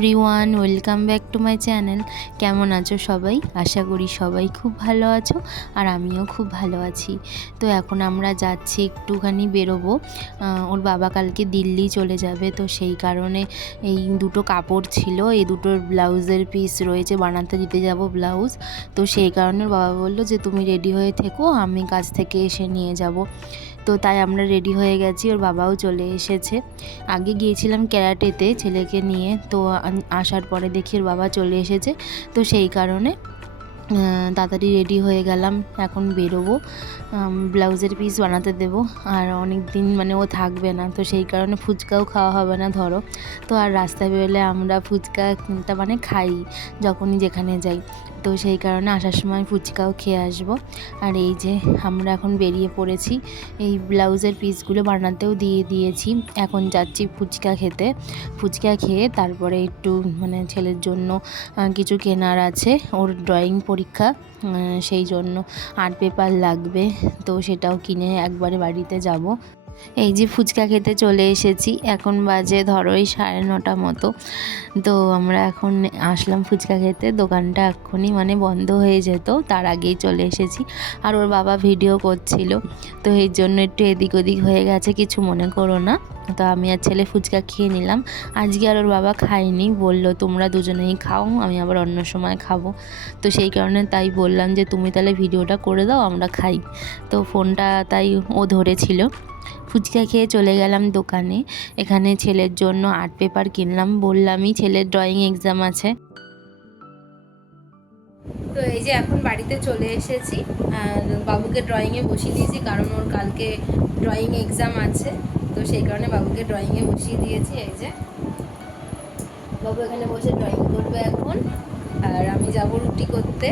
Everyone welcome back to my channel কেমন আছো সবাই? আশা করি সবাই খুব ভালো আছো আর আমিও খুব ভালো আছি। তো এখন আমরা যাচ্ছি, একটুখানি বেরোবো। ওর বাবা কালকে দিল্লি চলে যাবে, তো সেই কারণে এই দুটো কাপড় ছিল, এই দুটোর ব্লাউজের পিস রয়েছে, বানাতে দিতে যাব ব্লাউজ। তো সেই কারণে বাবা বলল যে, তুমি রেডি হয়ে থেকো, আমি কাজ থেকে এসে নিয়ে যাব। তো তাই আমরা রেডি হয়ে গেছি, ওর বাবাও চলে এসেছে। আগে গিয়েছিলাম ক্যারাটেতে ছেলেকে নিয়ে, তো আসার পরে দেখি ওর বাবা চলে এসেছে। তো সেই কারণে তাড়াতাড়ি রেডি হয়ে গেলাম, এখন বেরোবো। ব্লাউজের পিস বানাতে দেবো, আর অনেক দিন মানে ও থাকবে না, তো সেই কারণে ফুচকাও খাওয়া হবে না, ধরো। তো আর রাস্তায় বেরোলে আমরা ফুচকাটা মানে খাই, যখনই যেখানে যাই। তো সেই কারণে আসার সময় ফুচকাও খেয়ে আসব। আর এই যে আমরা এখন বেরিয়ে পড়েছি, এই ব্লাউজের পিসগুলো বানাতেও দিয়ে দিয়েছি। এখন যাচ্ছি ফুচকা খেতে। ফুচকা খেয়ে তারপরে একটু মানে ছেলের জন্য কিছু কেনার আছে। ওর ড্রয়িং পরীক্ষা সেই জন্য আর্ট পেপার লাগবে। তো সেটাও কিনে একবারে বাড়িতে যাব। এই যে ফুচকা খেতে চলে এসেছি। এখন বাজে ধরো এই সাড়ে নটা মতো। তো আমরা এখন আসলাম ফুচকা খেতে। দোকানটা এক্ষুনি মানে বন্ধ হয়ে যেত, তার আগেই চলে এসেছি। আর ওর বাবা ভিডিও করছিল, তো এই জন্য একটু এদিক ওদিক হয়ে গেছে, কিছু মনে করো না। তো আমি আর ছেলে ফুচকা খেয়ে নিলাম। আজকে আর ওর বাবা খায়নি, বলল, তোমরা দুজনেই খাও, আমি আবার অন্য সময় খাব। তো সেই কারণে তাই বললাম যে, তুমি তাহলে ভিডিওটা করে দাও, আমরা খাই। তো ফোনটা তাই ও ধরেছিল। ফুচকা খেয়ে চলে গেলাম দোকানে। এখানে ছেলের জন্য আর্ট পেপার কিনলাম, বললামই ছেলের ড্রয়িং এক্সাম আছে। তো এই যে এখন বাড়িতে চলে এসেছি বাবুকে ড্রয়িংয়ে বসিয়ে দিয়েছি, কারণ ওর কালকে ড্রয়িং এক্সাম আছে। তো সেই কারণে বাবুকে ড্রয়িংয়ে বসিয়ে দিয়েছি, এই যে। বাবু এখানে বসে ড্রয়িং করবে এখন, আর আমি যাব রুটি করতে।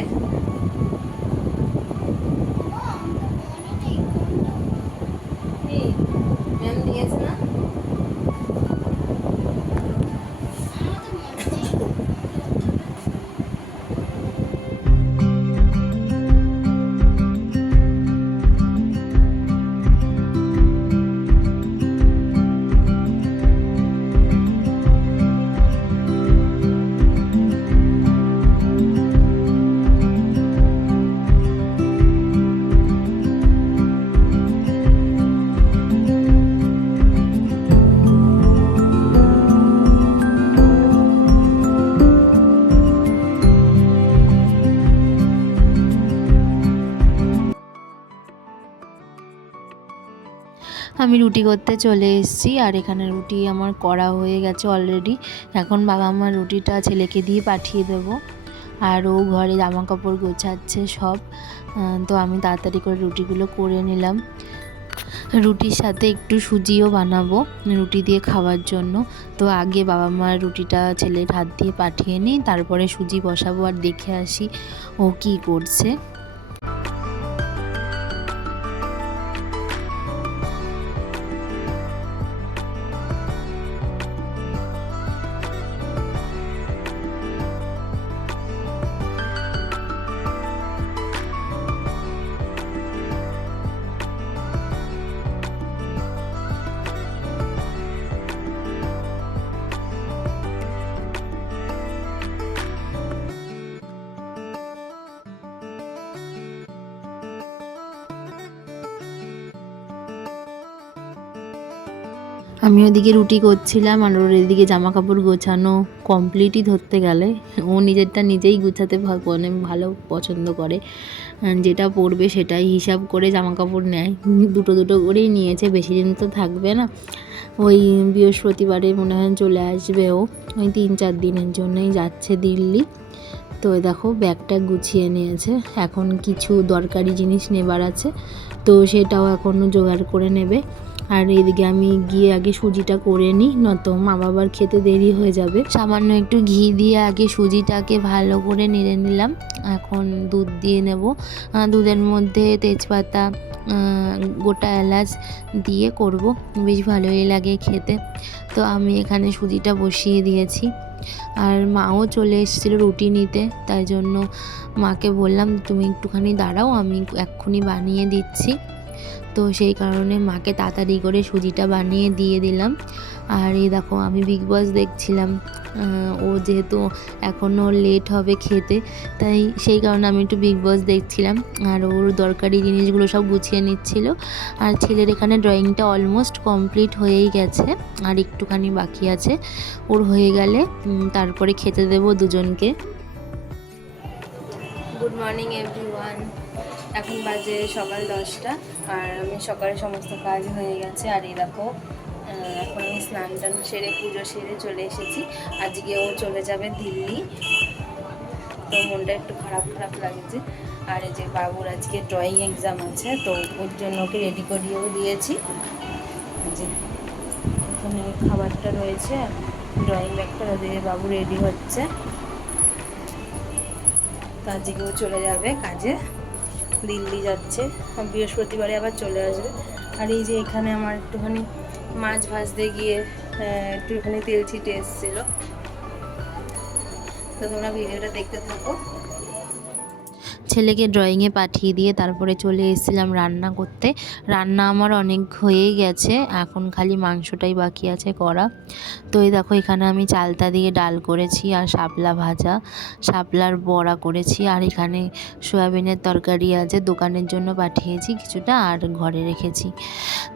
আমি রুটি করতে চলে এসেছি আর এখানে রুটি আমার করা হয়ে গেছে অলরেডি এখন বাবা আমার রুটিটা ছেলেকে দিয়ে পাঠিয়ে দেব। আর ও ঘরে জামা কাপড় গোছাচ্ছে সব। তো আমি তাড়াতাড়ি করে রুটিগুলো করে নিলাম। রুটির সাথে একটু সুজিও বানাবো রুটি দিয়ে খাওয়ার জন্য। তো আগে বাবা মার রুটিটা ছেলের হাত দিয়ে পাঠিয়ে নিই, তারপরে সুজি বসাবো আর দেখে আসি ও কী করছে। আমি ওদিকে রুটি করছিলাম আর ওর এদিকে জামা কাপড় গোছানো কমপ্লিটই ধরতে গেলে। ও নিজেরটা নিজেই গুছাতে মানে ভালো পছন্দ করে। যেটা পরবে সেটাই হিসাব করে জামা কাপড় নেয়। দুটো দুটো করেই নিয়েছে, বেশি দিন তো থাকবে না। ওই বৃহস্পতিবারে মনে হয় চলে আসবে ও। ওই তিন চার দিনের জন্যই যাচ্ছে দিল্লি। তো দেখো, ব্যাগটা গুছিয়ে নিয়েছে। এখন কিছু দরকারি জিনিস নেবার আছে। তো সেটাও এখনও জোগাড় করে নেবে। আর এদিকে আমি গিয়ে আগে সুজিটা করে নিই, নয়তো মা বাবার খেতে দেরি হয়ে যাবে। সামান্য একটু ঘি দিয়ে আগে সুজিটাকে ভালো করে নেড়ে নিলাম। এখন দুধ দিয়ে নেব। দুধের মধ্যে তেজপাতা গোটা এলাচ দিয়ে করব। বেশ ভালোই লাগে খেতে। তো আমি এখানে সুজিটা বসিয়ে দিয়েছি। আর মাও চলে এসেছিল রুটি নিতে, তাই জন্য মাকে বললাম, তুমি একটুখানি দাঁড়াও, আমি এক্ষুনি বানিয়ে দিচ্ছি। তো সেই কারণে মাকে তাড়াতাড়ি করে সুজিটা বানিয়ে দিয়ে দিলাম। আর এই দেখো, আমি বিগ বস দেখছিলাম। ও যেহেতু এখনও লেট হবে খেতে, তাই সেই কারণে আমি একটু বিগ বস দেখছিলাম। আর ওর দরকারি জিনিসগুলো সব গুছিয়ে নিচ্ছিল। আর ছেলের এখানে ড্রয়িংটা অলমোস্ট কমপ্লিট হয়েই গেছে, আর একটুখানি বাকি আছে। ওর হয়ে গেলে তারপরে খেতে দেবো দুজনকে। গুড মর্নিং এভরিওয়ান এখন বাজে সকাল দশটা, আর আমি সকালে সমস্ত কাজ হয়ে গেছে। আর এই দেখো এখন আমি স্নান টান সেরে, পুজো সেরে চলে এসেছি। আজকে ও চলে যাবে দিল্লি। তো মনটা একটু খারাপ খারাপ লাগছে। আর এই যে বাবুর আজকে ড্রয়িং এক্সাম আছে, তো ওর জন্য ওকে রেডি করিয়েও দিয়েছি। যে, এখানে খাবারটা রয়েছে। ড্রয়িং ব্যাগটা ওদিকে বাবু রেডি হচ্ছে। তো আজকেও চলে যাবে কাজে। দিল্লি যাচ্ছে বৃহস্পতিবারে আবার চলে আসবে। আর এই যে এখানে আমার একটুখানি মাছ ভাজতে গিয়ে একটুখানি তেল ছিটে এসেছিল। তো তোমরা ভিডিওটা দেখতে থাকো। ছেলেকে ড্রয়িংয়ে পাঠিয়ে দিয়ে তারপরে চলে এসেছিলাম রান্না করতে। রান্না আমার অনেক হয়েই গেছে, এখন খালি মাংসটাই বাকি আছে করা। তো এই দেখো, এখানে আমি চালতা দিয়ে ডাল করেছি আর শাপলা ভাজা, শাপলার বড়া করেছি আর এখানে সয়াবিনের তরকারি আছে, দোকানের জন্য পাঠিয়েছি কিছুটা আর ঘরে রেখেছি।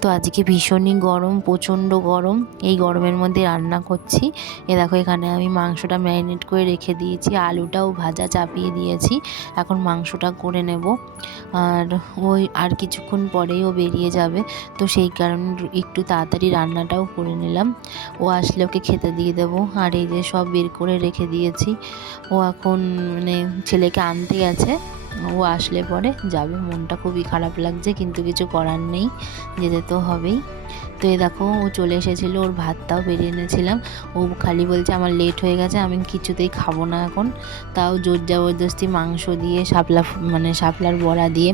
তো আজকে ভীষণই গরম, প্রচণ্ড গরম, এই গরমের মধ্যে রান্না করছি। এ দেখো, এখানে আমি মাংসটা ম্যারিনেট করে রেখে দিয়েছি, আলুটাও ভাজা চাপিয়ে দিয়েছি, এখন মাংসটা করে নেব। আর ওই আর কিছুক্ষণ পরেই ও বেরিয়ে যাবে। তো সেই কারণে একটু তাড়াতাড়ি রান্নাটাও করে নিলাম। ও আসলে ওকে খেতে দিয়ে দেবো। আর এই যে সব বের করে রেখে দিয়েছি। ও এখন মানে ছেলেকে আনতে গেছে। ও আসলে পরে যাবে। মনটা খুবই খারাপ লাগছে, কিন্তু কিছু করার নেই, যেতে তো হবেই। তো এ দেখো, ও চলে এসেছিল, ওর ভাতটাও বেরিয়ে এনেছিলাম। ও খালি বলছে, আমার লেট হয়ে গেছে, আমি কিছুতেই খাব না এখন। তাও জোর জবরদস্তি মাংস দিয়ে, শাপলা মানে শাপলার বড়া দিয়ে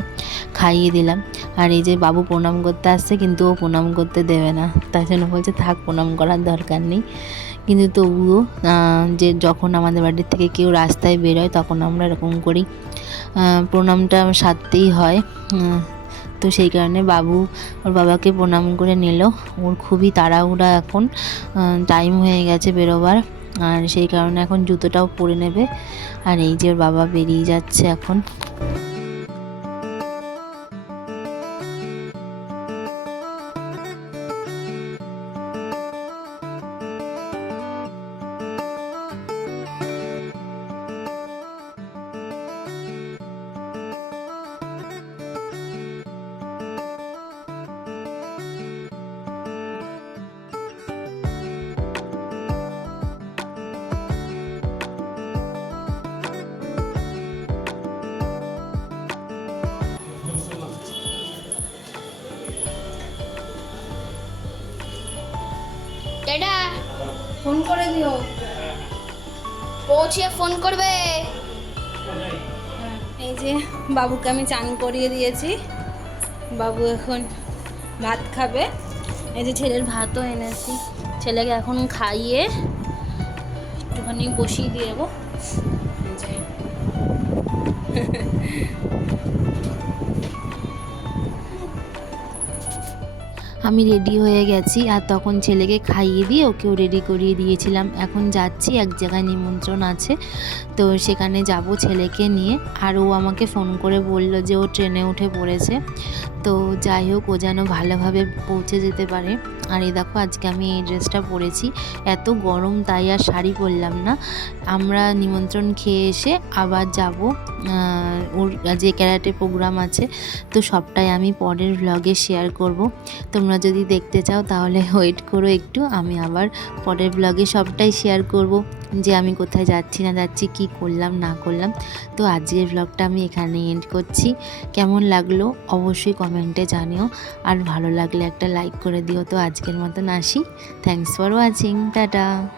খাইয়ে দিলাম। আর এই যে বাবু প্রণাম করতে আসছে, কিন্তু ও প্রণাম করতে দেবে না। তাই জন্য বলছে, থাক, প্রণাম করার দরকার নেই। কিন্তু তবুও যে যখন আমাদের বাড়ির থেকে কেউ রাস্তায় বেরোয়, তখন আমরা এরকম করি। প্রণামটা সারতেই হয়। তো সেই কারণে বাবু, ওর বাবাকে প্রণাম করে নিল। ওর খুবই তাড়াহুড়া এখন। টাইম হয়ে গেছে বেরোবার। আর সেই কারণে এখন জুতোটাও পরে নেবে। আর এই যে ওর বাবা বেরিয়ে যাচ্ছে এখন। ডেডা, ফোন করে দিও। পৌঁছিয়ে ফোন করবে। এই যে বাবুকে আমি চান করিয়ে দিয়েছি। বাবু এখন ভাত খাবে। এই যে ছেলের ভাতও এনেছি। ছেলেকে এখন খাইয়ে একটুখানি বসিয়ে দিয়ে দেবো। আমি রেডি হয়ে গেছি আর তখন ছেলেকে খাইয়ে দিয়ে ওকেও রেডি করিয়ে দিয়েছিলাম। এখন যাচ্ছি, এক জায়গায় নিমন্ত্রণ আছে। তো সেখানে যাব ছেলেকে নিয়ে। আর ও আমাকে ফোন করে বলল যে ও ট্রেনে উঠে পড়েছে। তো যাই হোক, ও যেন ভালোভাবে পৌঁছে যেতে পারে। আর এই দেখো, আজকে আমি এই ড্রেসটা পরেছি। এত গরম, তাই আর শাড়ি পরলাম না। আমরা নিমন্ত্রণ খেয়ে এসে আবার যাব। ওর যে ক্যারাটে প্রোগ্রাম আছে, তো সবটাই আমি পরের ব্লগে শেয়ার করব। তোমরা যদি দেখতে চাও, তাহলে ওয়েট করো একটু। আমি আবার পরের ব্লগে সবটাই শেয়ার করব। যে আমি কোথায় যাচ্ছি, না যাচ্ছি, কি করলাম, না করলাম। তো আজকের ব্লগটা আমি এখানে এন্ড করছি। কেমন লাগল অবশ্যই কমেন্টে জানিও। আর ভালো লাগলে একটা লাইক করে দিও। তো আজকের মতন আসি। Thanks for watching tata.